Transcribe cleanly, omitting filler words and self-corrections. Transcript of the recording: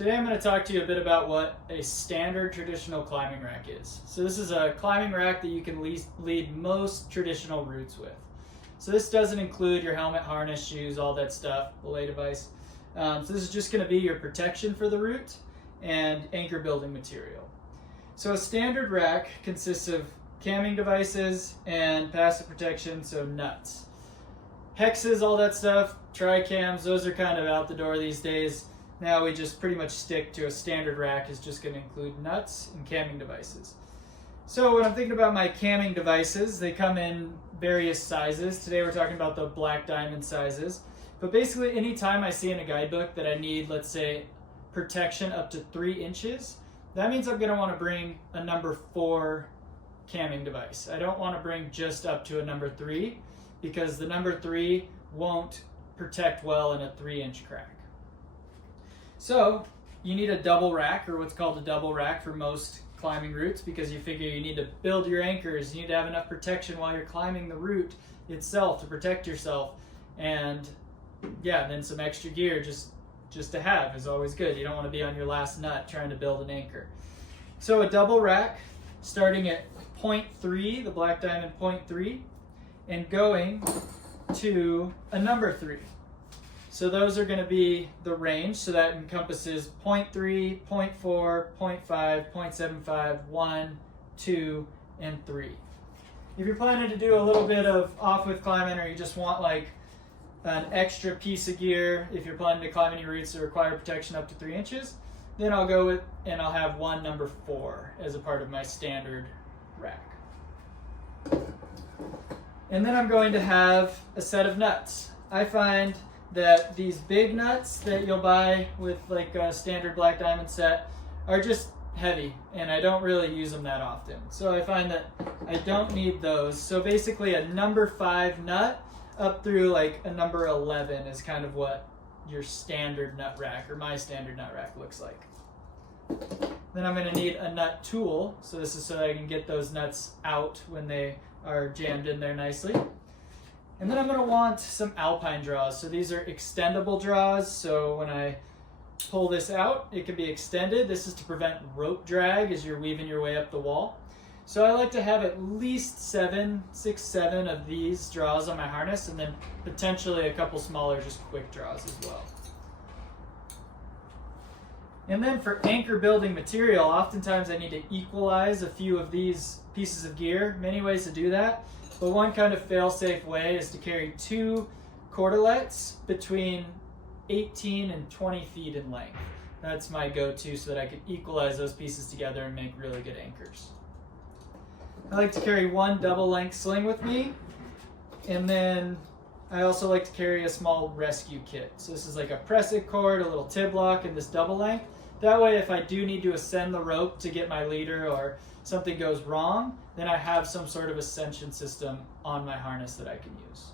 Today I'm going to talk to you a bit about what a standard traditional climbing rack is. So this is a climbing rack that you can lead most traditional routes with. So this doesn't include your helmet, harness, shoes, all that stuff, belay device. So this is just going to be your protection for the route and anchor building material. So a standard rack consists of camming devices and passive protection, so nuts. Hexes, all that stuff, tri-cams, those are kind of out the door these days. Now we just pretty much stick to a standard rack is just going to include nuts and camming devices. So when I'm thinking about my camming devices, they come in various sizes. Today we're talking about the black diamond sizes. But basically anytime I see in a guidebook that I need, let's say, protection up to 3 inches, that means I'm going to want to bring a number 4 camming device. I don't want to bring just up to a number 3 because the number 3 won't protect well in a 3-inch crack. So you need a double rack, or what's called a double rack for most climbing routes, because you figure you need to build your anchors, you need to have enough protection while you're climbing the route itself to protect yourself, and yeah, then some extra gear just to have is always good. You don't want to be on your last nut trying to build an anchor. So a double rack starting at 0.3, the black diamond 0.3, and going to a number 3. So those are going to be the range, so that encompasses 0.3, 0.4, 0.5, 0.75, 1, 2, and 3. If you're planning to do a little bit of off-width climbing, or you just want like an extra piece of gear, if you're planning to climb any routes that require protection up to 3 inches, then I'll go with, and I'll have one number 4 as a part of my standard rack. And then I'm going to have a set of nuts. I find that these big nuts that you'll buy with like a standard black diamond set are just heavy, and I don't really use them that often. So I find that I don't need those. So basically a number 5 nut up through like a number 11 is kind of what your standard nut rack, or my standard nut rack, looks like. Then I'm going to need a nut tool. So this is so that I can get those nuts out when they are jammed in there nicely. And then I'm going to want some alpine draws. So these are extendable draws. So when I pull this out, it can be extended. This is to prevent rope drag as you're weaving your way up the wall. So I like to have at least 6, 7 of these draws on my harness, and then potentially a couple smaller, just quick draws as well. And then for anchor building material, oftentimes I need to equalize a few of these pieces of gear. Many ways to do that. But one kind of fail-safe way is to carry 2 cordelets between 18 and 20 feet in length. That's my go-to so that I can equalize those pieces together and make really good anchors. I like to carry 1 double-length sling with me, and then I also like to carry a small rescue kit. So this is like a prussik cord, a little tibloc, and this double length. That way, if I do need to ascend the rope to get my leader or something goes wrong, then I have some sort of ascension system on my harness that I can use.